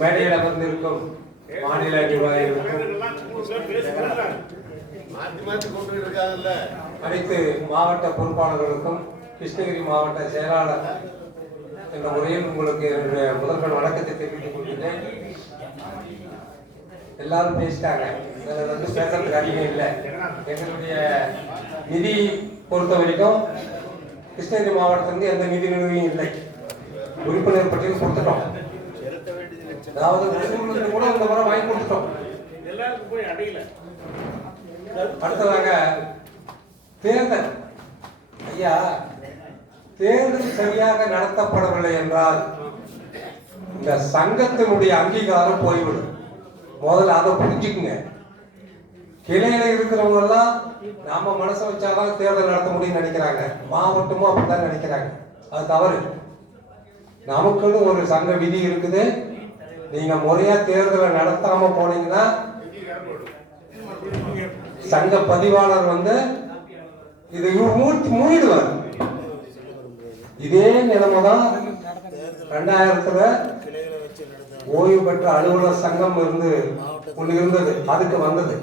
மேடையில் அமர்ந்திருக்கும் மாநில நிர்வாகிகளுக்கும் அனைத்து மாவட்ட பொறுப்பாளர்களுக்கும் கிருஷ்ணகிரி மாவட்ட செயலாளர் என்ற முறையில் உங்களுக்கு முதல்வர் வணக்கத்தை தெரிவித்துக் கொள்கிறேன். எல்லாரும் பேசிட்டாங்க, பேசுறதுக்கு அதிகம் இல்லை. எங்களுடைய நிதி பொறுத்த வரைக்கும் கிருஷ்ணகிரி மாவட்டத்திலிருந்து எந்த நிதி நிலுவையும் இல்லை. உறுப்பினர் பட்டியல் கொடுத்துட்டோம். அதாவது உறுப்பினர்களுக்கு கூட இந்த முறை வாங்கி கொடுத்துட்டோம். அடுத்ததாக தேர்தல். ஐயா, தேர்தல் சரியாக நடத்தப்படவில்லை என்றால் இந்த சங்கத்தினுடைய அங்கீகாரம் போய்விடும். முதல்ல அதை புரிஞ்சுக்குங்க. கிளையில இருக்கிறவங்க எல்லாம் நாம மனசை வச்சாதான் தேர்தல் நடத்த முடியும்னு நினைக்கிறாங்க. மாவட்டமும் அப்படித்தான் நினைக்கிறாங்க. அது தவறு. நமக்குன்னு ஒரு சங்க விதி இருக்குது. நீங்க முறையா தேர்தலை நடத்தாம போனீங்கன்னா சங்க பதிவாளர் இது மூடிடுவார். இதே நிலைமைதான் 2000 ஓய்வு பெற்ற அலுவலர் சங்கம் ஒன்று இருந்தது. அதுக்கு வந்தது.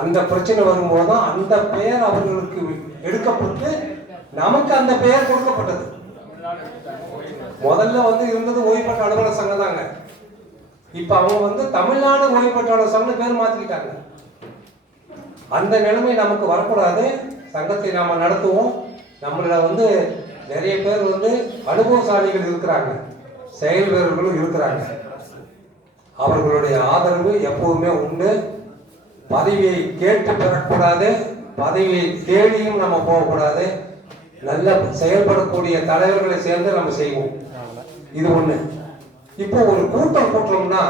அந்த பிரச்சனை வரும்போதுதான் அந்த பெயர் அவர்களுக்கு எடுக்கப்பட்டு நமக்கு அந்த பெயர் கொடுக்கப்பட்டது. முதல்ல இருந்தது ஓய்வு பெற்ற அலுவலர் சங்கம் தாங்க. இப்ப அவங்க தமிழ்நாடு ஓய்வு பெற்ற அலுவலர் சங்கம் பேர் மாத்திக்கிட்டாங்க. அந்த நிலைமை நமக்கு வரக்கூடாது. சங்கத்தை நாம நடத்துவோம். நம்மள நிறைய பேர் அனுபவசாலிகள் இருக்கிறாங்க, செயல் வீரர்களும் இருக்கிறாங்க. அவர்களுடைய ஆதரவு எப்பவுமே உண்டு. பதவியை கேட்டு பெறக்கூடாது, பதவியை தேடியும் நம்ம போகக்கூடாது. நல்ல செயல்படக்கூடிய தலைவர்களை சேர்ந்து நம்ம செய்வோம். இது ஒண்ணு. இப்போ ஒரு கூட்டம் கூட்டுறோம்னா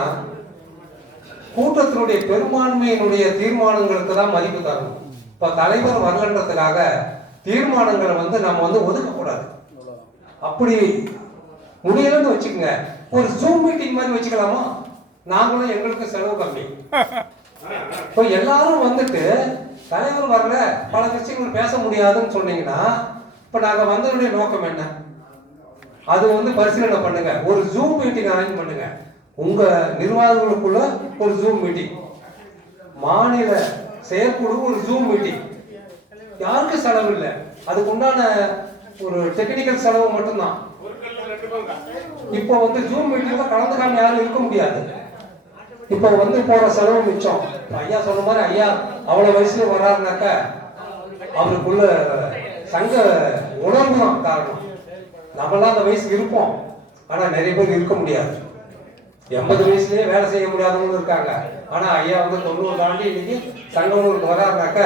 கூட்டத்தினுடைய பெரும்பான்மையினுடைய தீர்மானங்களுக்கு தான் மதிப்பு தரணும். இப்ப தலைவர் வரலன்றதுக்காக தீர்மானங்களை நம்ம ஒதுக்கக்கூடாது. அப்படி முடியலன்னு வச்சுக்கோங்க, ஒரு ஜூம் மீட்டிங் மாதிரி வச்சுக்கலாமா? நாங்களும் எங்களுக்கு செலவு கம்மி. இப்போ எல்லாரும் தலைவர் வரல, பல விஷயங்கள் பேச முடியாதுன்னு சொன்னீங்கன்னா இப்ப நாங்க வந்ததுடைய நோக்கம் என்ன? அது பரிசீலனை பண்ணுங்க. ஒரு ஜூம் மீட்டிங் அரேஞ்ச் பண்ணுங்க. உங்க நிர்வாகிகளுக்குள்ள ஒரு ஜூம் மீட்டிங், மாநில செயற்குழு ஒரு ஜூம் மீட்டிங். யாருக்கும் செலவு இல்லை. அதுக்கு உண்டான ஒரு டெக்னிக்கல் செலவு மட்டும்தான். இப்போ ஜூம் மீட்டிங்ல கலந்துக்காம யாரும் இருக்க முடியாது. இப்போ போற செலவு மிச்சம். ஐயா சொன்ன மாதிரி ஐயா அவ்வளவு வயசுல வராருனாக்க அவருக்குள்ள சங்க உணர்வு தான் காரணம். நம்மளாம் அந்த வயசு இருப்போம், ஆனா நிறைய பேர் இருக்க முடியாது. 80 வயசுலயே வேலை செய்ய முடியாதவங்க இருக்காங்க. ஆனா ஐயா 90 தாண்டி இன்னைக்கு சங்க உணர்வுக்கு வராருனாக்க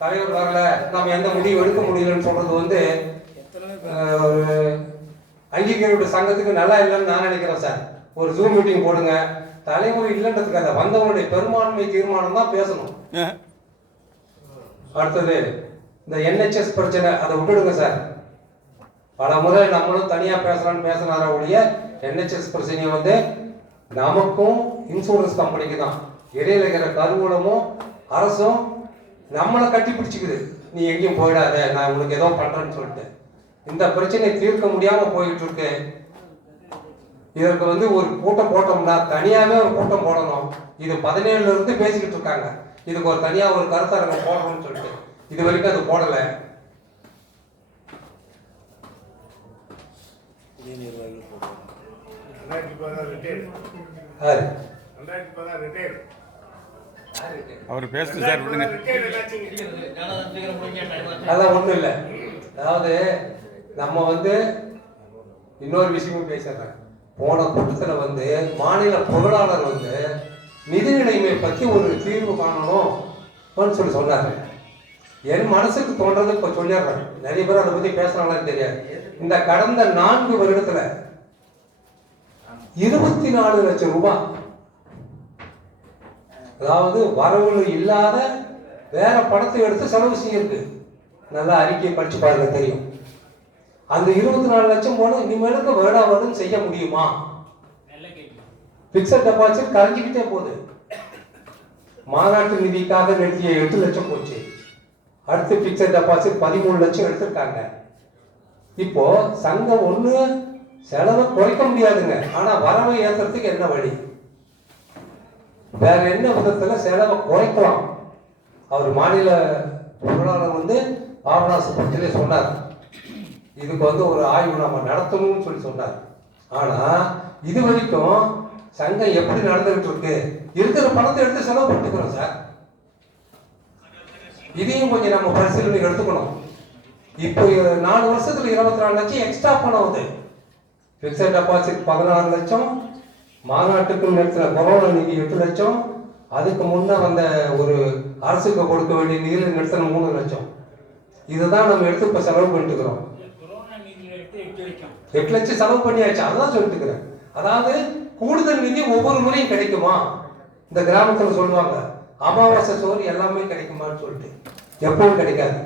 தலைவர் வரல, நம்ம எந்த முடிவு எடுக்க முடியலன்னு சொல்றது அங்கீகரிக்கப்பட்ட சங்கத்துக்கு நல்லா இல்லைன்னு நான் நினைக்கிறேன் சார். ஒரு ஜூம் மீட்டிங் போடுங்க. தலைமுறை இல்லைன்றதுக்காக வந்தவங்களுடைய பெரும்பான்மை தீர்மானம் தான் பேசணும். அடுத்தது இந்த NHS பிரச்சனை, அதை விட்டுடுங்க சார். பல முறை நம்மளும் தனியா பேசினார ஒழிய NHS பிரச்சனையை நமக்கும் இன்சூரன்ஸ் கம்பெனிக்கு தான். இடையில இருக்கிற கருவூலமும் அரசும் நம்மளை கட்டி பிடிச்சிக்குது. நீ எங்கேயும் போயிடாத, நான் உனக்கு ஏதோ பண்றேன்னு சொல்லிட்டு இந்த பிரச்சனையை தீர்க்க முடியாம போயிட்டு இருக்கு. இதற்கு ஒரு கூட்டம் போட்டோம்னா தனியாவே ஒரு கூட்டம் போடணும். இது 17ல இருந்து பேசிக்கிட்டு இருக்காங்க. இதுக்கு ஒரு தனியா ஒரு கருத்தரங்கம் போடணும்னு சொல்லிட்டு இது வரைக்கும் அது போடல. அவர் பேசுது சார். அதான் ஒண்ணும் இல்லை. அதாவது நம்ம இன்னொரு விஷயமும் பேசுறேன். போன கூட்டத்தில் மாநில பொருளாளர் நிதி நிலைமை பற்றி ஒரு தீர்வு காணணும் சொல்லி சொன்னாரு. என் மனசுக்கு தோன்றது இப்ப சொல்லிடுறேன். நிறைய பேர் அதை பத்தி பேசுறாங்களான்னு தெரியாது. இந்த கடந்த 4 வருடத்துல 24 லட்சம் ரூபாய், அதாவது வரவு இல்லாத வேற பணத்தை எடுத்து செலவு செய்யிருக்கு. நல்லா அறிக்கையை படிச்சு பாருங்க, தெரியும். அந்த 24 லட்சம் போன இனிமேலுக்கு வேடாவதும் செய்ய முடியுமா? பிக்சட் டெபாசிட் கரைஞ்சிக்கிட்டே போகுது. மாநாட்டு நிதிக்காக நிறுத்திய 8 லட்சம் போச்சு. அடுத்து பிக்சட் டெபாசிட் 13 லட்சம் எடுத்திருக்காங்க. இப்போ சங்கம் ஒண்ணு செலவை குறைக்க முடியாதுங்க, ஆனா வரவை ஏற்றுறதுக்கு என்ன வழி? வேற என்ன விதத்துல செலவை குறைக்கலாம்? அவர் மாநில பொருளாளர் வந்து பாபநாசபுரத்திலே சொன்னார், இதுக்கு வந்து ஒரு ஆய்வு நம்ம நடத்தணும்னு சொல்லி சொன்னார். ஆனா இது வரைக்கும் சங்கம் எப்படி நடந்துகிட்டு இருக்கு? இருக்கிற பணத்தை எடுத்து செலவு பண்ணிக்கிறோம் சார். இதையும் கொஞ்சம் நம்ம பரிசீலனை எடுத்துக்கணும். இப்போ 4 வருஷத்துல 24 லட்சம் எக்ஸ்ட்ரா பணம் வந்து பிக்சட் டெபாசிட் 16 லட்சம், மாநாட்டுக்கு நிறுத்தின கொரோனா நிதி 8 லட்சம், அதுக்கு முன்ன வந்த ஒரு அரசுக்கு கொடுக்க வேண்டிய நிதியில் நிறுத்தின 3 லட்சம். இதுதான் நம்ம எடுத்து இப்ப செலவு பண்ணிட்டு இருக்கிறோம். 8 லட்சம் செலவு பண்ணியாச்சு. அதான் சொல்லிட்டு இருக்கிறேன். அதாவது கூடுதல் நிதி ஒவ்வொரு முறையும் கிடைக்குமா? இந்த கிராமத்துல சொல்லுவாங்க அமாவாசை சோறு எல்லாமே கிடைக்குமான்னு சொல்லிட்டு. எப்பவும் கிடைக்காது.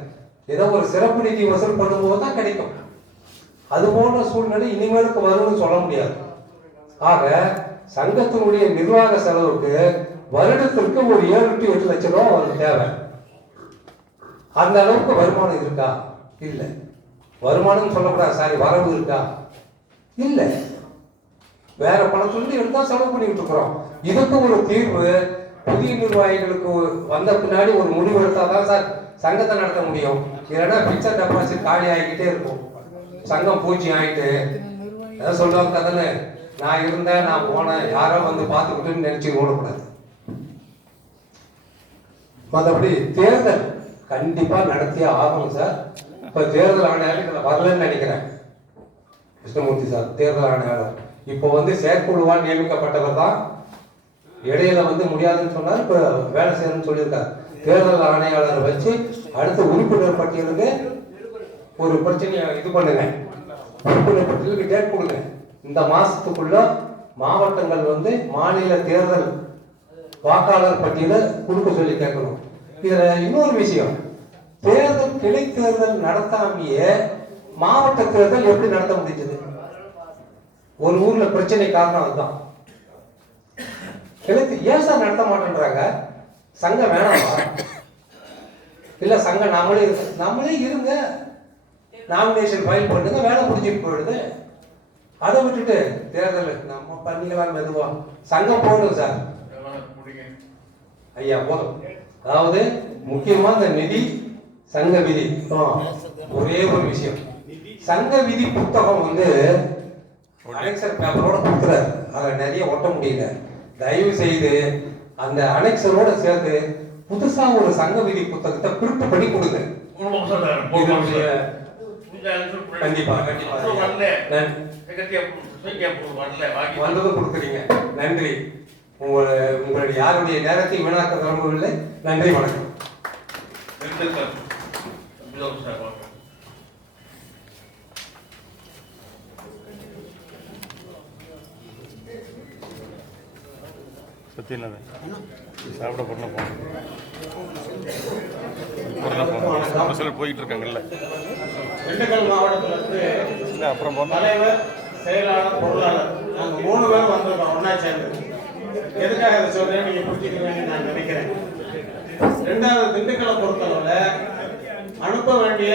ஏதோ ஒரு சிறப்பு நிதி வசூல் பண்ணும்போது தான் கிடைக்கும். அது போன்ற சூழ்நிலை இனிமேலுக்கு வரும்னு சொல்ல முடியாது. ஆக சங்கத்தினுடைய நிர்வாக செலவுக்கு வருடத்திற்கு ஒரு 7 to 8 லட்சம் ரூபாய் அவருக்கு தேவை. அந்த அளவுக்கு வருமானம் இருக்கா? இல்லை. வருமானம் சொல்லக்கூடாது, சாரி, வரவு இருக்கா? இல்லை. வேற பணத்துல எடுத்தா செலவு பண்ணிட்டு இருக்கிறோம். இதுக்கு ஒரு தீர்வு புதிய நிர்வாகிகளுக்கு வந்த பின்னாடி ஒரு முடிவு எடுத்தாதான் சார் சங்கத்தை நடத்த முடியும். இல்லைன்னா பிக்சட் டெபாசிட் காலி ஆகிக்கிட்டே இருக்கும். சங்கம் பூச்சி ஆகிட்டு ஏதாவது சொல்லுவாங்க கதன்னு, நான் இருந்தேன், நான் போனேன், யாரோ வந்து பார்த்துக்கிட்டுன்னு நினைச்சு ஓடக்கூடாது. மற்றபடி தேர்தல் கண்டிப்பா நடத்தியே ஆகணும் சார். இப்ப தேர்தல் ஆணையாளர் வரலன்னு நினைக்கிறேன். கிருஷ்ணமூர்த்தி சார் தேர்தல் ஆணையாளர் இப்போ வந்து செயற்குழுவால் நியமிக்கப்பட்டவர் தான். இடையில வந்து முடியாதுன்னு சொன்னார், இப்ப வேலை செய்யணும்னு சொல்லியிருக்காரு. தேர்தல் ஆணையாளரை வச்சு அடுத்த உறுப்பினர் பட்டியலுக்கு ஒரு பிரச்சனையை இது பண்ணுங்க. உறுப்பினர் பட்டியலுக்கு டேட் கொடுங்க. இந்த மாசத்துக்குள்ள மாவட்டங்கள் வந்து மாநில தேர்தல் வாக்காளர் பட்டியலை கொடுக்க சொல்லி கேட்கணும். இதுல இன்னொரு விஷயம், தேர்தல் கிளை தேர்தல் நடத்தாமையே மாவட்ட தேர்தல் எப்படி நடத்த முடிஞ்சது? ஒரு ஊர்ல பிரச்சனை காரணம் அதுதான். கிளை ஏன் சார் நடத்த மாட்டேன்றாங்க? சங்கம் வேணாமா? இல்ல சங்கம் நாமளே இருங்க, நாமினேஷன் ஃபைல் பண்ணுங்க, வேலை முடிஞ்சிட்டு போயிடுது. அதை விட்டுட்டு தேர்தல் நம்ம பண்ணிக்கலாம் மெதுவா. சங்கம் போடும் சார். ஐயா போதும். அதாவது முக்கியமா இந்த நிதி சங்க விதி, ஒரே ஒரு விஷயம், சங்க விதி புத்தகம் வந்து அனெக்சர் பேப்பரோட கொடுக்குறாரு. அதை நிறைய ஒட்ட முடியல. தயவு செய்து அந்த அனெக்சரோட சேர்த்து புதுசா ஒரு சங்க விதி புத்தகத்தை பிரிண்ட் பண்ணி கொடுங்க. கண்டிப்பா வந்ததும் கொடுக்குறீங்க. நன்றி. உங்களுடைய யாருடைய நேரத்தையும் வீணாக்க விரும்பவில்லை. நன்றி, வணக்கம். சாப்பிட போறோம் போயிட்டு இருக்காங்கல்ல. திண்டுக்கல் மாவட்டத்தில் அப்புறம் தலைவர், செயலாளர், பொருளாளர் நாங்கள் 3 பேர் வந்திருக்கோம் ஒன்னா சேர்ந்து. எதுக்காக அதை சொல்றேன் நீங்க புரிஞ்சுக்கிறீங்கன்னு நான் நினைக்கிறேன். 2வது, திண்டுக்கலை பொறுத்தளவில் அனுப்ப வேண்டிய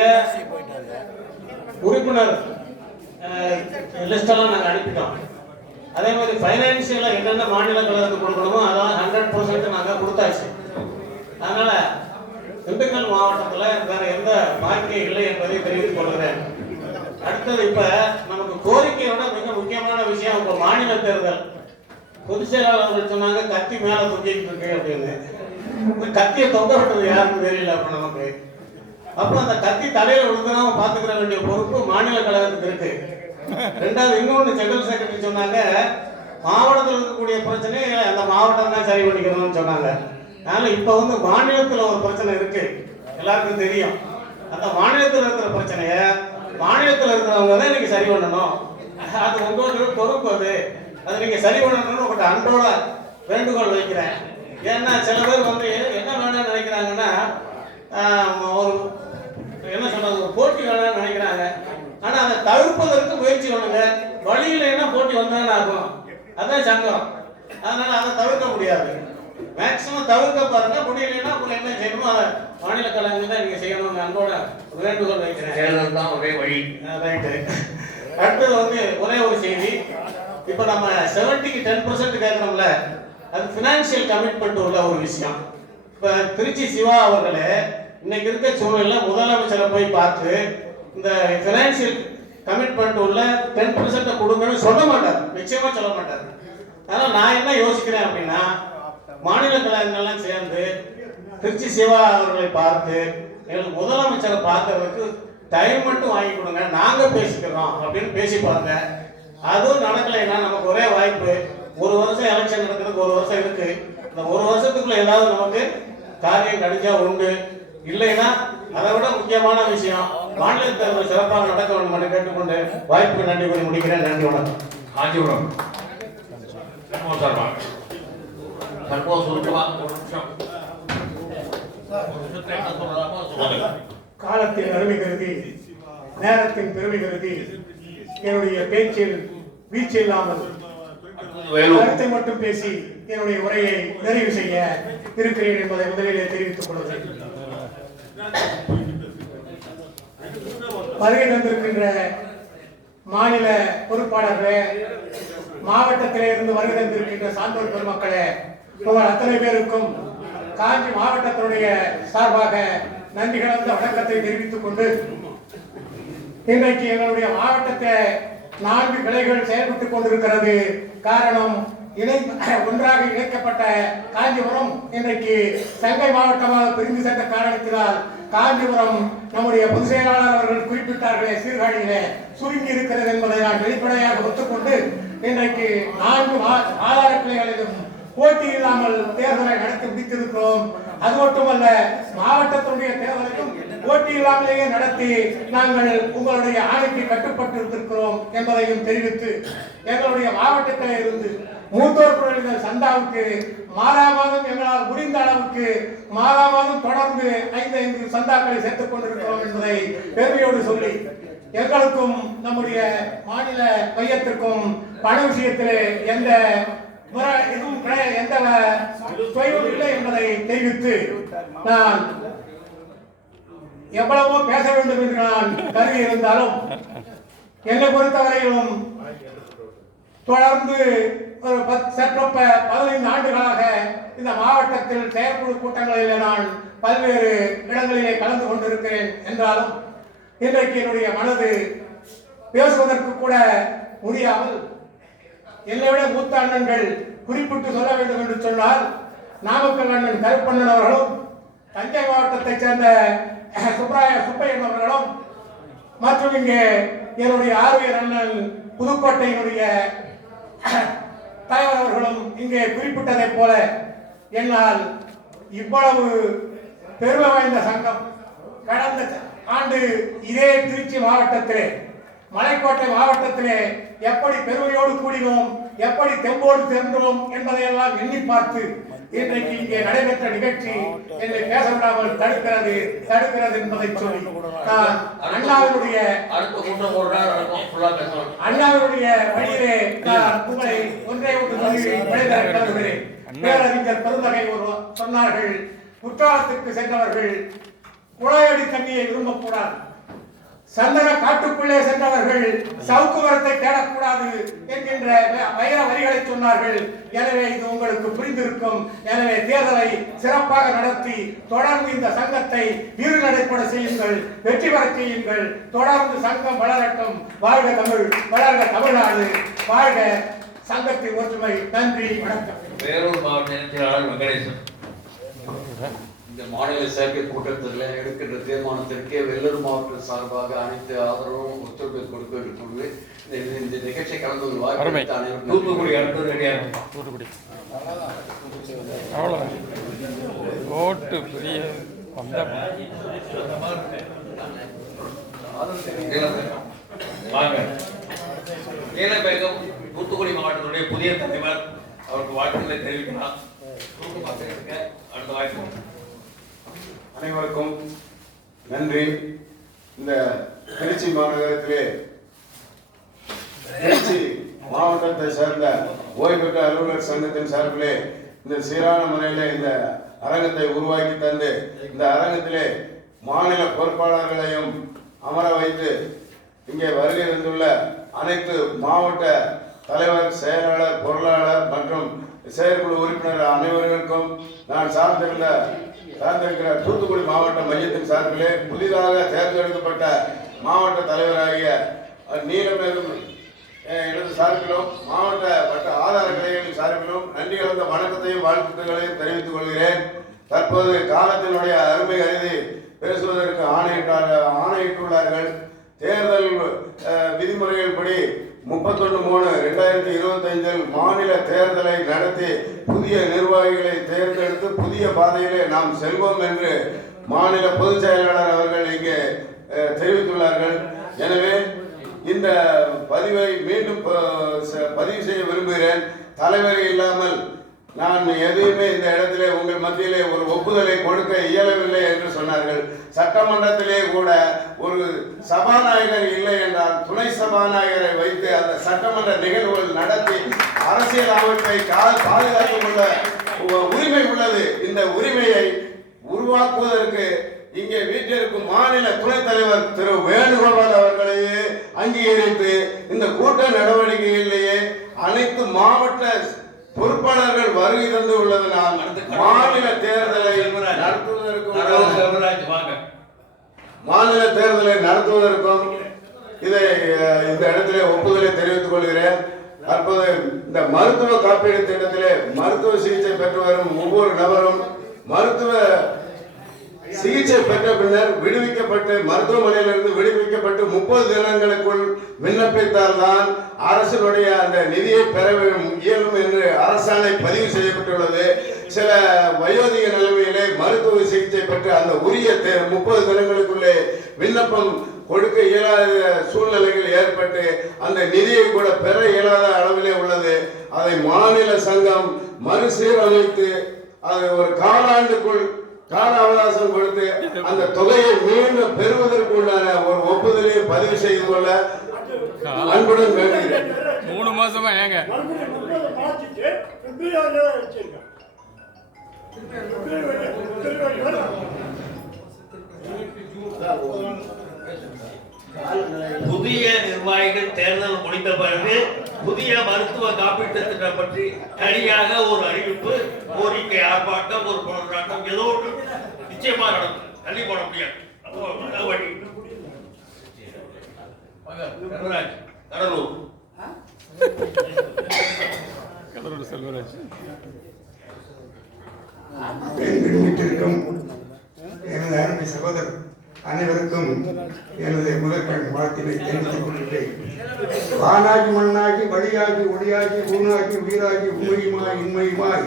உறுப்பினர் லிஸ்டெல்லாம் நாங்கள் அனுப்பிட்டோம். அதே மாதிரி ஃபைனான்சியலாக என்னென்ன மாநில கழகத்துக்கு கொடுக்கணுமோ அதான் 100% நாங்கள் கொடுத்தாச்சு. அதனால திண்டுக்கல் மாவட்டத்தில் வேற எந்த பாக்கியம் இல்லை என்பதை தெரிவித்துக் கொள்கிறேன். அடுத்தது, இப்ப நமக்கு கோரிக்கையோட மிக முக்கியமான விஷயம், இப்ப மாநில தேர்தல். பொதுச் செயலாளர்கள் சொன்னாங்க கத்தி மேல தொங்கிட்டு இருக்கு அப்படின்னு. இந்த கத்தியை தொங்க விட்டது யாருன்னு தெரியல அப்ப நமக்கு. அப்ப அந்த கத்தி தலையில விழுந்துடாம பாத்துக்கிற வேண்டிய பொறுப்பு மாநில கழகத்துக்கு இருக்கு. 2வது, இன்னொன்னு ஜெனரல் செக்ரட்டரி சொன்னாங்க, மாவட்டத்தில் இருக்கக்கூடிய பிரச்சனையை அந்த மாவட்டம் தான் சரி பண்ணிக்கணும்னு சொன்னாங்க. அதனால இப்ப வந்து மாநிலத்தில் ஒரு பிரச்சனை இருக்கு, எல்லாருக்கும் தெரியும். அந்த மாநிலத்தில் இருக்கிற பிரச்சனைய மாநிலத்தில் இருக்கிறவங்க தான் இன்னைக்கு சரி பண்ணணும். அது உங்களோட பொறுப்பு. அது நீங்க சரி பண்ணணும்னு உங்கள்கிட்ட அன்போட வேண்டுகோள் வைக்கிறேன். ஏன்னா சில பேர் வந்து என்ன வேணும்னு நினைக்கிறாங்கன்னா, ஒரு என்ன சொல்றது, ஒரு போட்டி வேணும்னு நினைக்கிறாங்க. ஆனா அதை தவிர்ப்பதற்கு முயற்சி பண்ணுங்க. வழியில என்ன போட்டி வந்தாலும் ஆகும், அதான் சங்கம். அதனால அதை தவிர்க்க முடியாது. மேக்சிமம் தவிர்க்க பாருங்க. முடியலைன்னா அப்புறம் என்ன செய்யணுமோ அதை மாநில கழகங்கள் தான் நீங்க செய்யணும். அன்போட வேண்டுகோள் வைக்கிறேன். தேர்தல் தான் ஒரே வழி. ரைட்டு. அடுத்தது வந்து ஒரே ஒரு செய்தி. இப்போ நம்ம 70க்கு 10% கேட்குறோம்ல, அது ஃபினான்ஷியல் கமிட்மெண்ட் உள்ள ஒரு விஷயம். இப்போ திருச்சி சிவா அவர்களே இன்னைக்கு இருக்க சூழ்நிலையில் முதலமைச்சரை போய் பார்த்து இந்த ஃபினான்ஷியல் கமிட்மெண்ட் உள்ள 10% கொடுங்கன்னு சொல்ல மாட்டார், நிச்சயமா சொல்ல மாட்டார். அதனால் நான் என்ன யோசிக்கிறேன் அப்படின்னா, மாநில கழகங்கள்லாம் சேர்ந்து திருச்சி சிவா அவர்களை பார்த்து எங்களுக்கு முதலமைச்சரை பார்க்கறதுக்கு டைம் மட்டும் வாங்கி கொடுங்க, நாங்கள் பேசிக்கிறோம் அப்படின்னு பேசி பாருங்க. அதுவும் நடக்கலைன்னா நமக்கு ஒரே வாய்ப்பு, ஒரு வருஷம் எலெக்ஷன் நடக்கிறதுக்கு ஒரு வருஷம் இருக்கு. இந்த ஒரு வருஷத்துக்குள்ள ஏதாவது நமக்கு காரியம் கிடைச்சா உண்டு, இல்லைன்னா அதை விட முக்கியமான விஷயம் மாநில தேர்தல் சிறப்பாக நடக்க வேண்டும் என்று கேட்டுக்கொண்டு வாய்ப்புக்கு நன்றி கூறி முடிக்கிறேன். நன்றி, வணக்கம். காஞ்சிபுரம் காலத்தின் அருமை கருதி, நேரத்தின் பெருமை கருதி என்னுடைய பேச்சில் வீச்சு இல்லாமல் கருத்தை மட்டும் பேசி என்னுடைய உரையை நிறைவு செய்ய இருக்கிறேன் என்பதை முதலிலே தெரிவித்துக் கொள்கிறேன். வருகை தந்திருக்கின்ற மாநில பொறுப்பாளர்களே, மாவட்டத்திலே இருந்து வருகை தந்திருக்கின்ற சான்றோர் பெருமக்களே, உங்கள் அத்தனை பேருக்கும் காஞ்சி மாவட்டத்தினுடைய சார்பாக நன்றி கலந்த வணக்கத்தை தெரிவித்துக் கொண்டு, இன்றைக்கு எங்களுடைய மாவட்டத்தை 4 கிளைகள் செயல்பட்டுக் கொண்டிருக்கிறது. காரணம், ஒன்றாக இணைக்கப்பட்ட காஞ்சிபுரம் இன்றைக்கு சங்கை மாவட்டமாக பிரிந்து சென்ற காரணத்தினால் காஞ்சிபுரம் நம்முடைய பொதுச் செயலாளர் அவர்கள் குறிப்பிட்டார்களே சீர்காழியிலே சுருங்கி இருக்கிறது என்பதை நான் வெளிப்படையாக ஒத்துக்கொண்டு, இன்றைக்கு 4 ஆதார கிளைகளிலும் போட்டி இல்லாமல் தேர்தலை நடத்தி முடித்திருக்கிறோம். அது மட்டுமல்ல, மாவட்டத்தினுடைய தேர்தலையும் போட்டி இல்லாமலேயே நடத்தி நாங்கள் உங்களுடைய ஆணைக்கு கட்டுப்பட்டு இருக்கிறோம் என்பதையும் தெரிவித்து, எங்களுடைய மாவட்டத்தில் இருந்து மூத்தோர் குழுவினர் சந்தாவுக்கு மாதம் எங்களால் முடிந்த அளவுக்கு மாதம் தொடர்ந்து 5 சந்தாக்களை சேர்த்துக் கொண்டிருக்கிறோம் என்பதை பெருமையோடு சொல்லி, எங்களுக்கும் நம்முடைய மாநில மையத்திற்கும் பண விஷயத்திலே எந்த தொய்வும் இல்லை என்பதை தெரிவித்து, நான் எவ்வளவோ பேச வேண்டும் என்று நான் கருதி இருந்தாலும் என்னை பொறுத்தவரையிலும் தொடர்ந்து ஒரு 15 ஆண்டுகளாக இந்த மாவட்டத்தில் செயற்குழு கூட்டங்களில் நான் பல்வேறு இடங்களிலே கலந்து கொண்டிருக்கிறேன் என்றாலும் இன்றைக்கு என்னுடைய மனது பேசுவதற்கு கூட முடியாமல், என்னை விட மூத்த அண்ணன்கள் குறிப்பிட்டு சொல்ல வேண்டும் என்று சொன்னால், நாமக்கல் அண்ணன் கருப்பண்ணன் அவர்களும், தஞ்சை மாவட்டத்தைச் சேர்ந்த சுப்பையன் அவர்களும், மற்றும் இங்கே என்னுடைய ஆர்வியர் அண்ணன் புதுக்கோட்டையினுடைய தலைவர் அவர்களும் இங்கே குறிப்பிட்டதைப் போல, என்னால் இவ்வளவு பெருமை வாய்ந்த சங்கம் கடந்த ஆண்டு இதே திருச்சி மாவட்டத்திலே, மலைக்கோட்டை மாவட்டத்திலே எப்படி பெருமையோடு கூடினோம், எப்படி தெம்போடு திறந்தோம் என்பதையெல்லாம் எண்ணி பார்த்து, இன்றைக்கு இங்கே நடைபெற்ற நிகழ்ச்சி என்னை பேச விடாமல் தடுக்கிறது என்பதை சொல்லி, நான் அண்ணாவினுடைய வழியிலே நான் உங்களை ஒன்றே ஒன்று சொல்லி விடைபெறுகிறேன். பேரறிஞர் பெருந்தகை சொன்னார்கள், குற்றாலத்திற்கு சென்றவர்கள் குழாயடி தண்ணியை விரும்பக்கூடாது, சந்தன காட்டுக்குள்ளே சென்றவர்கள் சவுக்கு மரத்தை தேடக்கூடாது என்கின்ற வைர வரிகளை சொன்னார்கள். எனவே இது உங்களுக்கு புரிந்திருக்கும். எனவே தேர்தலை சிறப்பாக நடத்தி தொடர்ந்து இந்த சங்கத்தை வீறு நடைபெற செய்யுங்கள், வெற்றி பெற செய்யுங்கள். தொடர்ந்து சங்கம் வளரட்டும். வாழ்க தமிழ், வளர்க தமிழ்நாடு, வாழ்க சங்கத்தின் ஒற்றுமை. நன்றி, வணக்கம். வேலூர் மாவட்ட செயலாளர் வெங்கடேசன். இந்த மாநில செயற்கை கூட்டத்தில் எடுக்கின்ற தீர்மானத்திற்கு வெள்ளூர் மாவட்ட சார்பாக அனைத்து ஆதரவும் ஒத்துழைப்பு கொடுக்க வேண்டும். இந்த நிகழ்ச்சியை கலந்து தூத்துக்குடி அடுத்தது ரெடியாக தூத்துக்குடி அவ்வளோ ஓட்டு பெரிய வாங்க. நீலமேகம் தூத்துக்குடி மாவட்டத்துடைய புதிய தலைவர், அவருக்கு வாழ்த்துக்களை தெரிவிக்கலாம். அடுத்த வாய்ப்பு. அனைவருக்கும் நன்றி. இந்த திருச்சி மாநகரத்திலே திருச்சி மாவட்டத்தை சேர்ந்த ஓய்வு பெற்ற அலுவலர் சங்கத்தின் சார்பிலே இந்த சீரான முறையில் இந்த அரங்கத்தை உருவாக்கி தந்து இந்த அரங்கத்திலே மாநில பொறுப்பாளர்களையும் அமர வைத்து இங்கே வருகை வந்துள்ள அனைத்து மாவட்ட தலைவர், செயலாளர், பொருளாளர் மற்றும் செயற்குழு உறுப்பினர் அனைவருக்கும் நான் சார்ந்திருக்கிற தூத்துக்குடி மாவட்ட மையத்தின் சார்பிலே புதிதாக தேர்ந்தெடுக்கப்பட்ட மாவட்ட தலைவராகிய நீலமேலும் எனது சார்பிலும் மாவட்ட வட்ட ஆதார கிளைகளின் சார்பிலும் நன்றி கலந்த வணக்கத்தையும் வாழ்த்துக்களையும் தெரிவித்துக் கொள்கிறேன். தற்போது காலத்தினுடைய அருமை கருதி பேசுவதற்கு ஆணையிட்டுள்ளார்கள். தேர்தல் விதிமுறைகள் படி 31/3/2025 மாநில தேர்தலை நடத்தி புதிய நிர்வாகிகளை தேர்ந்தெடுத்து புதிய பாதையிலே நாம் செல்வோம் என்று மாநில பொதுச் செயலாளர் அவர்கள் இங்கே தெரிவித்துள்ளார்கள். எனவே இந்த பதிவை மீண்டும் பதிவு செய்ய விரும்புகிறேன். தலைவர் இல்லாமல் நான் எதையுமே இந்த இடத்திலே உங்கள் மத்தியிலே ஒரு ஒப்புதலை கொடுக்க இயலவில்லை என்று சொன்னார்கள். சட்டமன்றத்திலே கூட ஒரு சபாநாயகர் இல்லை என்றால் துணை சபாநாயகரை வைத்து அந்த சட்டமன்ற நிகழ்வுகள் நடத்தி அரசியல் அமைப்பை பாதுகாத்துக் கொள்ள உரிமை உள்ளது. இந்த உரிமையை உருவாக்குவதற்கு இங்கே வீட்டிற்கும் மாநில துணைத் தலைவர் திரு வேணுகோபால் அவர்களையே அங்கீகரித்து இந்த கூட்ட நடவடிக்கைகளிலேயே அனைத்து மாவட்ட பொறுப்பாளர்கள் வருகை தந்து உள்ளதனால் மாநில தேர்தலை நடத்துவதற்கும் இதை இந்த இடத்திலே ஒப்புதலை தெரிவித்துக் கொள்கிறேன். தற்போது இந்த மருத்துவ காப்பீடு திட்டத்திலே மருத்துவ சிகிச்சை பெற்று வரும் ஒவ்வொரு நபரும் மருத்துவ சிகிச்சை பெற்ற பின்னர் விடுவிக்கப்பட்டு மருத்துவமனையிலிருந்து விடுவிக்கப்பட்டு 30 தினங்களுக்குள் விண்ணப்பித்தால் தான் அரசினுடைய அந்த நிதியை பெற இயலும் என்று அரசாணை பதிவு செய்யப்பட்டுள்ளது. சில வயோதிக நிலைமையிலே மருத்துவ சிகிச்சை பெற்று அந்த உரிய 30 தினங்களுக்குள்ளே விண்ணப்பம் கொடுக்க இயலாத சூழ்நிலைகள் ஏற்பட்டு அந்த நிதியை கூட பெற இயலாத அளவிலே உள்ளது. அதை மாநில சங்கம் மறுசீரமைத்து அது ஒரு காலாண்டுக்குள் கால அவகாசம் கொடுத்து அந்த தொகையை மீண்டும் பெறுவதற்கு உண்டான ஒரு ஒப்புதலை பதிவு செய்து கொள்ள அன்புடன் வேண்டுகிறேன். 3 மாசமா ஏங்க புதிய நிர்வாகிகள் தேர்தல் முடிந்த பிறகு புதிய மருத்துவ காப்பீட்டு திட்டம் பற்றி தனியாக ஒரு அறிவிப்பு, கோரிக்கை, ஆர்ப்பாட்டம், ஒரு போராட்டம் ஏதோ ஒன்று நிச்சயமா நடக்கும். தள்ளி போட முடியாது. கடலூர் செல்வராஜ் எனது அருமை சகோதரர் அனைவருக்கும் எனது முதற்கண் வாழ்த்தினை தெரிவித்துக் கொள்கிறேன். வானாகி மண்ணாகி வழியாகி ஒளியாகி ஊனாகி உயிராகி உண்மையுமாய் இன்மையுமாய்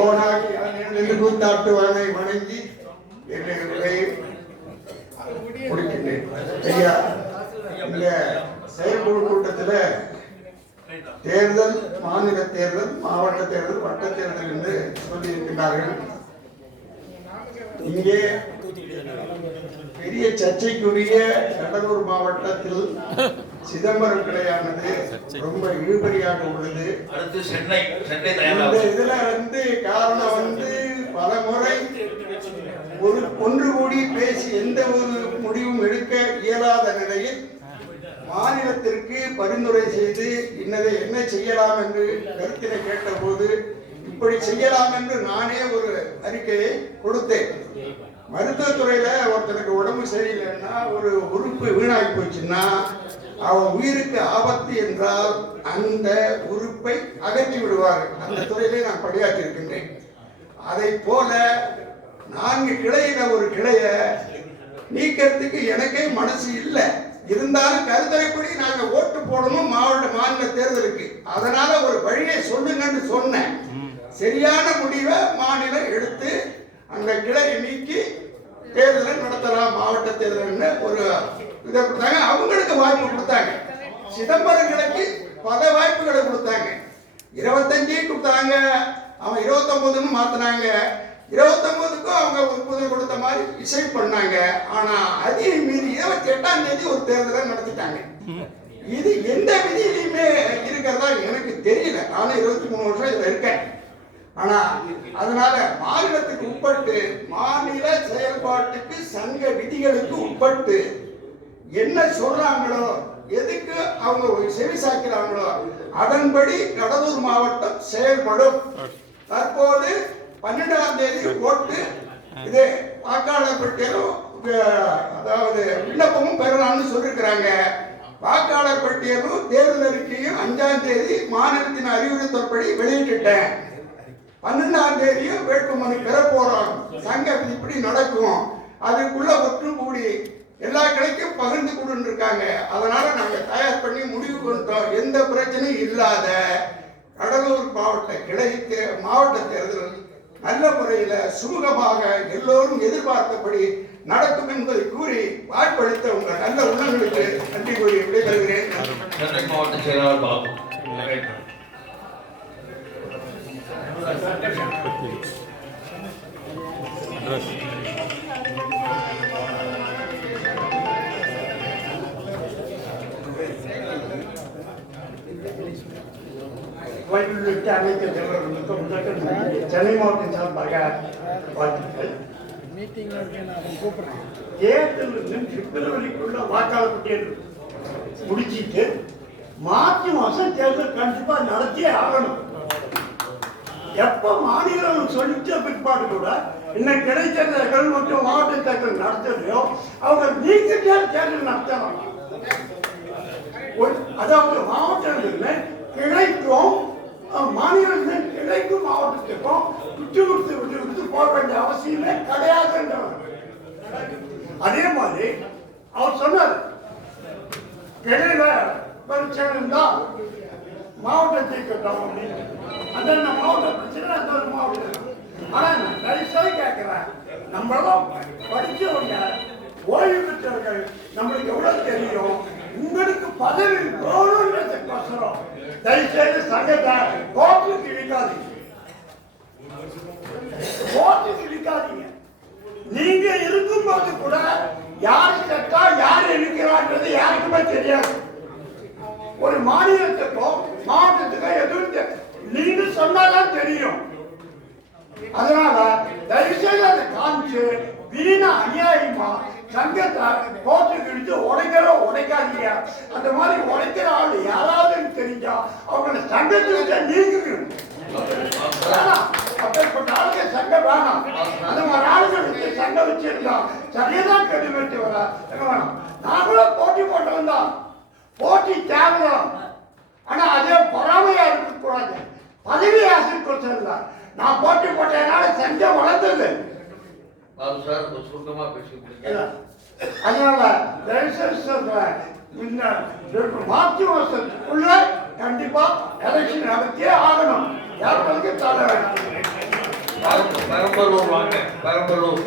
ஓனாகி என்று கூத்தாட்டு வானை வணங்கி என்னுடைய முடிக்கின்றேன். ஐயா, இந்த செயற்குழு கூட்டத்தில் தேர்தல், மாநில தேர்தல், மாவட்ட தேர்தல், வட்ட தேர்தல் என்று சொல்லியிருக்கிறார்கள். இங்கே பெரிய சர்ச்சைக்குரிய கடலூர் மாவட்டத்தில் சிதம்பரம் கிளையானது ரொம்ப இழுபறியாக உள்ளது. இதுல காரணம் பல முறை ஒன்று கூடி பேசி எந்த ஒரு முடிவும் எடுக்க இயலாத நிலையில் மாநிலத்திற்கு பரிந்துரை செய்து இன்னதை என்ன செய்யலாம் என்று கருத்தினை கேட்டபோது இப்படி செய்யலாம் என்று நானே ஒரு அறிக்கையை கொடுத்தேன். மருத்துவத்துறையில ஒருத்தனுக்கு உடம்பு சரியில்லைன்னா, ஒரு உறுப்பு வீணாகி போச்சுன்னா, அவன் உயிருக்கு ஆபத்து என்றால் அந்த உறுப்பை அகற்றி விடுவார்கள். அந்த துறையிலே நான் பணியாற்றி இருக்கின்றேன். அதை போல 4 கிளையில ஒரு கிளைய நீக்கிறதுக்கு எனக்கே மனசு இல்லை. இருந்தாலும் கருத்துரைப்படி நாங்க ஓட்டு போடணும் மாநில தேர்தலுக்கு. அதனால ஒரு வழியை சொல்லுங்கன்னு சொன்னேன். சரியான முடிவை மாநிலம் எடுத்து அந்த கிளையை நீக்கி தேர்தலை நடத்தலாம், மாவட்ட தேர்தல்னு ஒரு இதை கொடுத்தாங்க. அவங்களுக்கு வாய்ப்பு கொடுத்தாங்க. சிதம்பரம் கிளைக்கு பல வாய்ப்புகளை கொடுத்தாங்க. 25 கொடுத்தாங்க, அவன் 29ன்னு மாத்தினாங்க. 29க்கும் அவங்க ஒப்புதல் கொடுத்த மாதிரி இசை பண்ணாங்க. ஆனா அதையும் மீறி 28ஆம் தேதி ஒரு தேர்தலை நடத்திட்டாங்க. இது எந்த விதியிலையுமே இருக்கிறதா எனக்கு தெரியல. நானும் 23 வருஷம் இதுல இருக்கேன். ஆனா அதனால மாநிலத்துக்கு உட்பட்டு மாநில செயல்பாட்டுக்கு சங்க விதிகளுக்கு உட்பட்டு என்ன சொல்றாங்களோ எதுக்கு அவங்க செவி சாய்க்கிறாங்களோ அதன்படி கடலூர் மாவட்டம் செயல்படும். தற்போது 12ஆம் தேதி ஓட்டு இது வாக்காளர் பட்டியலும் அதாவது விண்ணப்பமும் பெறலாம்னு சொல்லிருக்கிறாங்க. வாக்காளர் பட்டியலும் தேர்தல் அறிக்கையும் 5ஆம் தேதி மாநிலத்தின் அறிவுறுத்தல்படி வெளியிட்டுட்டேன். 12ஆம் தேதியும் வேட்புமனு பெற போறோம். சங்க இப்படி நடக்கும். அதுக்குள்ள ஒற்று கூடி எல்லா கிளைக்கும் பகிர்ந்து கொடுன்னு இருக்காங்க. அதனால நாங்க தயார் பண்ணி முடிவு கொண்டோம். எந்த பிரச்சனையும் இல்லாத கடலூர் மாவட்ட கிளைக்கு மாவட்ட தேர்தல் நல்ல முறையில சுமூகமாக எல்லோரும் எதிர்பார்த்தபடி நடக்கும் என்பதை கூறி வாய்ப்பளித்த உங்கள் நல்ல உள்ளங்களுக்கு நன்றி கூறி விடைபெறுகிறேன். சென்னை மாவட்ட செயலாளர் பாபு. வாய்ப்புகளுக்கு அனைத்து தலைவர்களுக்கும் முதற்கண் சென்னை மாவட்டம் சார்பாக வாழ்த்துக்கள். தேர்தல் பிப்ரவரிக்குள்ள வாக்காளர் பட்டியல் முடிச்சிட்டு மார்ச் மாசம் தேர்தல் கண்டிப்பா நடத்தியே ஆகணும். எப்ப மாநிலம் சொல்லிச்ச பிற்பாடு கூட இன்னைக்கு இடைத்தேர்தல்கள் மற்றும் மாவட்ட தேர்தல் நடத்தலையோ அவங்க நீக்கிட்டே தேர்தல் நடத்தலாம். அதாவது மாவட்டங்களில் கிளைக்கும் மாநிலத்தில் கிளைக்கும் மாவட்டத்துக்கும் விட்டு விட்டு போக வேண்டிய அவசியமே கிடையாது. அதே மாதிரி அவர் சொன்னார் கிளையில பிரச்சனை இருந்தா மாவட்டத்தை கட்டணும் அப்படின்னு. அந்த மாவட்ட பிரச்சனை அந்த ஒரு மாவட்டம். ஆனா நான் தரிசாக கேட்கிறேன், நம்மளும் படிச்சவங்க ஓய்வு பெற்றவர்கள் நம்மளுக்கு எவ்வளவு தெரியும். உங்களுக்கு பதவி வேணும்ன்றதுக்கோசரம் தயவுசெய்து சங்கத்தை கோர்ட்டுக்கு இழுக்காதீங்க. கோர்ட்டுக்கு இழுக்காதீங்க. நீங்க இருக்கும்போது கூட யாரு செத்தா யார் இருக்கிறான்றது யாருக்குமே தெரியாது. ஒரு மாநிலத்துக்கோ மாவட்டத்துக்கோ எதுவும் நீங்க சொன்னாதான் தெரியும். அதனால தயவுசெய்து அதை காமிச்சு வீணா அநியாயமா சங்கத்தை கோர்ட்டுக்கு இழுத்து உடைக்காதீங்க. அந்த மாதிரி உடைக்கிற ஆள் யாராவது தெரிஞ்சா அவங்க சங்கத்துக்கு நீக்கணும். அப்பேற்பட்ட ஆளுங்க சங்கம் வேணாம். அந்த மாதிரி ஆளுங்க சங்கம் வச்சிருந்தா சரியாதான் கெடுபட்டு வர வேணாம். நாங்களும் போட்டி போட்டவன் தான். போட்டி தேவைதான். ஆனா அதே பொறாமையா இருக்கக்கூடாது. பதவி ஆசைக்கு நான் போட்டி போட்டதுனால சங்கம் வளர்ந்தது. அதனால மார்ச் மாசத்துக்குள்ள கண்டிப்பா எலெக்ஷன் நடத்தியே ஆகணும். யாருக்கு தலை பெரம்பலூர் வாங்க. பெரம்பலூர்